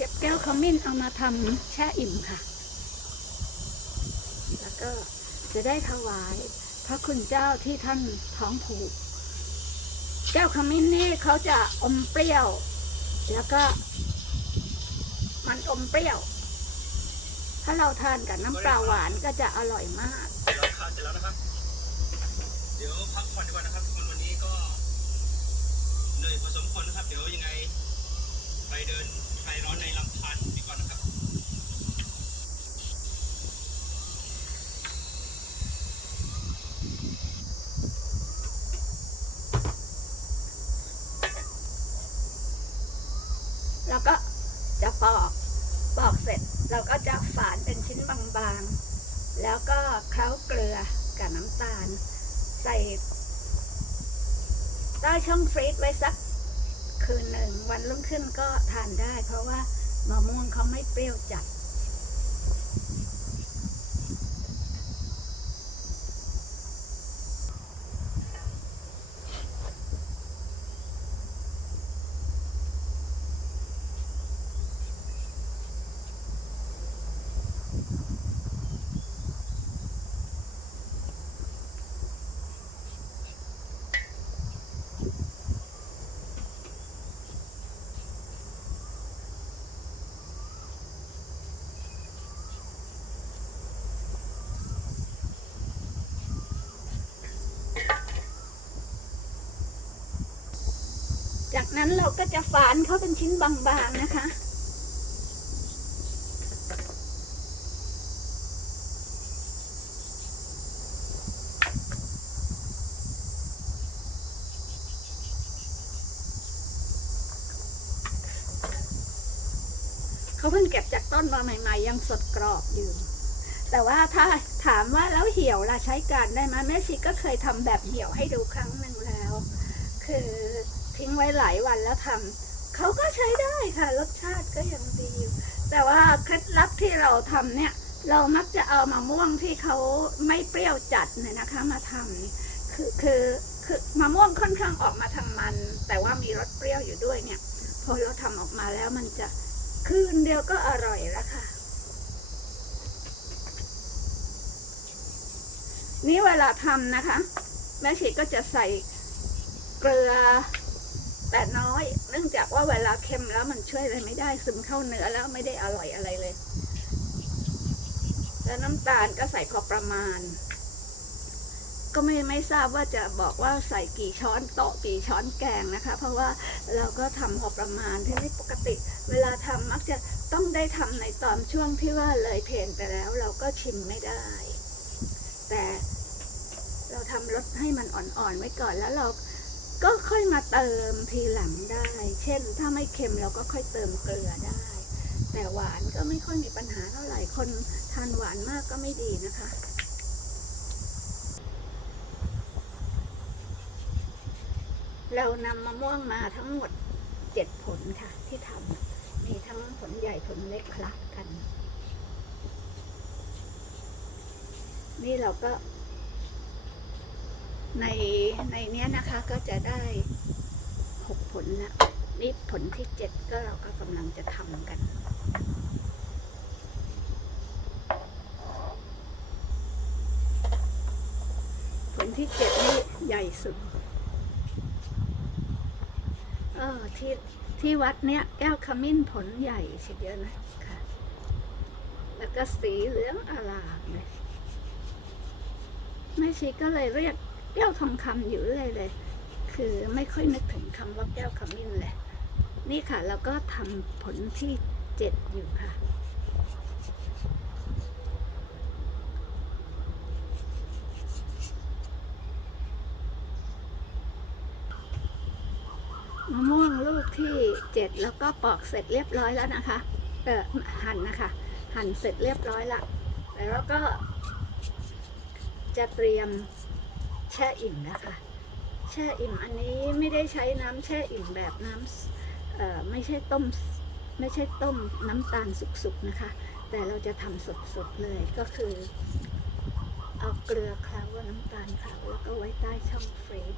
เก็บแก้วขมิ้นเอามาทำแช่อิ่มค่ะ แล้วก็จะได้ถวายพระคุณเจ้าที่ท่านท้องผูก แก้วขมิ้นนี่เขาจะอมเปรี้ยว แล้วก็ มันอมเปรี้ยว ถ้าเราทานกับน้ำปลาหวานก็จะอร่อยมากเราทานเสร็จแล้วนะครับ เดี๋ยวพักผ่อนดีกว่านะครับทุกคนวันนี้ก็เหนื่อยพอสมควรนะครับ เดี๋ยวยังไง ไปเดินคลายร้อนในลำธารดีกว่านะครับ แล้วก็จะปอกปอกเสร็จเราก็จะฝานเป็นชิ้นบางๆ แล้วก็เคล้าเกลือกับน้ำตาล ใส่ใต้ช่องฟรีซไว้สัก คืนหนึ่งวันรุ่งขึ้นก็ทานได้ เพราะว่ามะม่วงเขาไม่เปรี้ยวจัด จากนั้นเราก็จะฝานเขาเป็นชิ้นบางๆนะคะ เขาเพิ่งเก็บจากต้นมาใหม่ ๆ ยังสดกรอบอยู่ แต่ว่าถ้าถามว่าแล้วเหี่ยวล่ะใช้การได้ไหมแม่ชีก็เคยทำแบบเหี่ยวให้ดูครั้งหนึ่งแล้ว คือ ทิ้งไว้หลายวันแล้วทำเขาก็ใช้ได้ค่ะรสชาติก็ยังดีอยู่แต่ว่าเคล็ดลับที่เราทำเนี่ย เรามักจะเอามะม่วงที่เขาไม่เปรี้ยวจัดเนี่ยนะคะ มาทำคือคือคือมะม่วงค่อนข้างออกมาทางมัน แต่ว่ามีรสเปรี้ยวอยู่ด้วยเนี่ยพอเราทำออกมาแล้วมันจะคืนเดียวก็อร่อยแล้วค่ะ นี่เวลาทำนะคะ แม่ชีก็จะใส่เกลือ แต่น้อย เนื่องจากว่าเวลาเค็มแล้วมันช่วยอะไรไม่ได้ซึมเข้าเนื้อแล้วไม่ได้อร่อยอะไรเลย แล้วน้ำตาลก็ใส่พอประมาณ ก็ไม่ไม่ทราบว่าจะบอกว่าใส่กี่ช้อนโต๊ะกี่ช้อนแกงนะคะ เพราะว่าเราก็ทำพอประมาณที่นี่ปกติ เวลาทำมักจะต้องได้ทำในตอนช่วงที่ว่าเลยเพนไปแล้ว เราก็ชิมไม่ได้ แต่เราทำรสให้มันอ่อนๆไว้ก่อนแล้วเรา ก็ค่อยมาเติมทีหลังได้ เช่น ถ้าไม่เค็มเราก็ค่อยเติมเกลือได้ แต่หวานก็ไม่ค่อยมีปัญหาเท่าไหร่ คนทานหวานมากก็ไม่ดีนะคะเรานำมะม่วงมาทั้งหมดเจ็ดผลค่ะ ที่ทำมีทั้งผลใหญ่ผลเล็กคลักกัน นี่เราก็ ในในเนี้ยนะคะก็จะได้หกผลละนี่ผลที่เจ็ดก็เราก็กำลังจะทำกันผลที่เจ็ดนี่ใหญ่สุด เออที่ที่วัดเนี้ยแก้วขมิ้นผลใหญ่ทีเดียวนะค่ะ แล้วก็สีเหลืองอลามเลยแม่ชีก็เลยเรียก ก้วทองคำอยู่เลยเลย คือไม่ค่อยนึกถึงคำว่าแก้วขมิ้นแหละนี่ค่ะแล้วก็ทำผลที่เจ็ดอยู่ค่ะมะม่วงลูกที่เจ็ดแล้วก็ปอกเสร็จเรียบร้อยแล้วนะคะ เออหั่นนะคะ หั่นเสร็จเรียบร้อยละแล้วก็จะเตรียม แช่อิ่มนะคะ แช่อิ่มอันนี้ไม่ได้ใช้น้ำแช่อิ่มแบบน้ำไม่ใช่ต้มไม่ใช่ต้มน้ำตาลสุกๆนะคะ แต่เราจะทำสดๆเลยก็คือ เอาเกลือคล้ากับน้ำตาลคล้าแล้วก็ไว้ใต้ช่องฟรีซ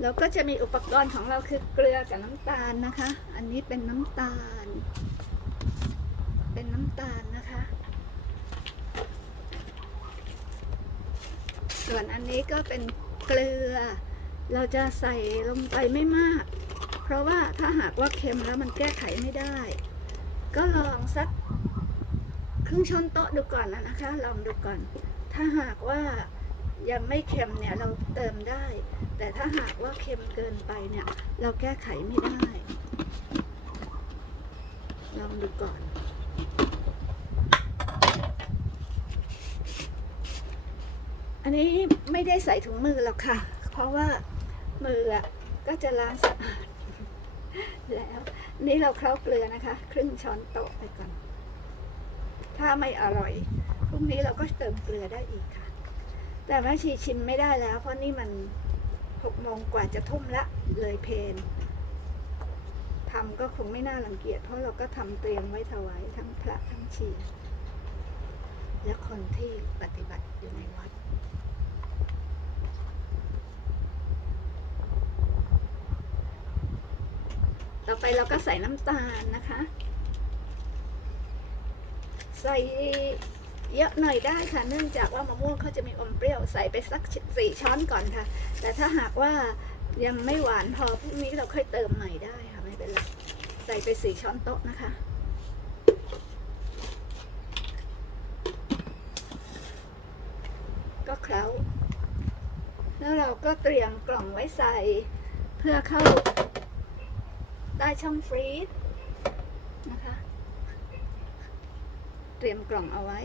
แล้วก็จะมีอุปกรณ์ของเราคือเกลือกับน้ำตาลนะคะ อันนี้เป็นน้ำตาล เป็นน้ำตาลนะคะ ส่วนอันนี้ก็เป็นเกลือ เราจะใส่ลงไปไม่มาก เพราะว่าถ้าหากว่าเค็มแล้วมันแก้ไขไม่ได้ ก็ลองสักครึ่งช้อนโต๊ะดูก่อนนะนะคะ ลองดูก่อน ถ้าหากว่ายังไม่เค็มเนี่ยเราเติมได้ แต่ถ้าหากว่าเค็มเกินไปเนี่ย เราแก้ไขไม่ได้ ลองดูก่อน อันนี้ไม่ได้ใส่ถุงมือหรอกค่ะ เพราะว่ามือก็จะล้างสะอาดแล้วนี่เราเคล้าเกลือนะคะ ครึ่งช้อนโต๊ะไปก่อน ถ้าไม่อร่อยพรุ่งนี้เราก็เติมเกลือได้อีกค่ะ แต่ว่ชีชิมไม่ได้แล้ว เพราะนี่มันหกโมงกว่าจะทุ่มละเลยเพนทำก็คงไม่น่ารังเกียจเพราะเราก็ทำเตรียมไว้ถวายทั้งพระทั้งชี และคนที่ปฏิบัติอยู่ในวัดต่อไปเราก็ใส่น้ำตาลนะคะ ใส่เยอะหน่อยได้ค่ะ เนื่องจากว่ามะม่วงเขาจะมีอมเปรี้ยวใส่ไปสักสี่ช้อนก่อนค่ะ แต่ถ้าหากว่ายังไม่หวานพอพรุ่งนี้เราค่อยเติมใหม่ได้ค่ะ ไม่เป็นไร ใส่ไปสี่ช้อนโต๊ะนะคะ ก็เคล้า แล้วเราก็เตรียมกล่องไว้ใส่ เพื่อเข้าใต้ช่องฟรีซนะคะ เตรียมกล่องเอาไว้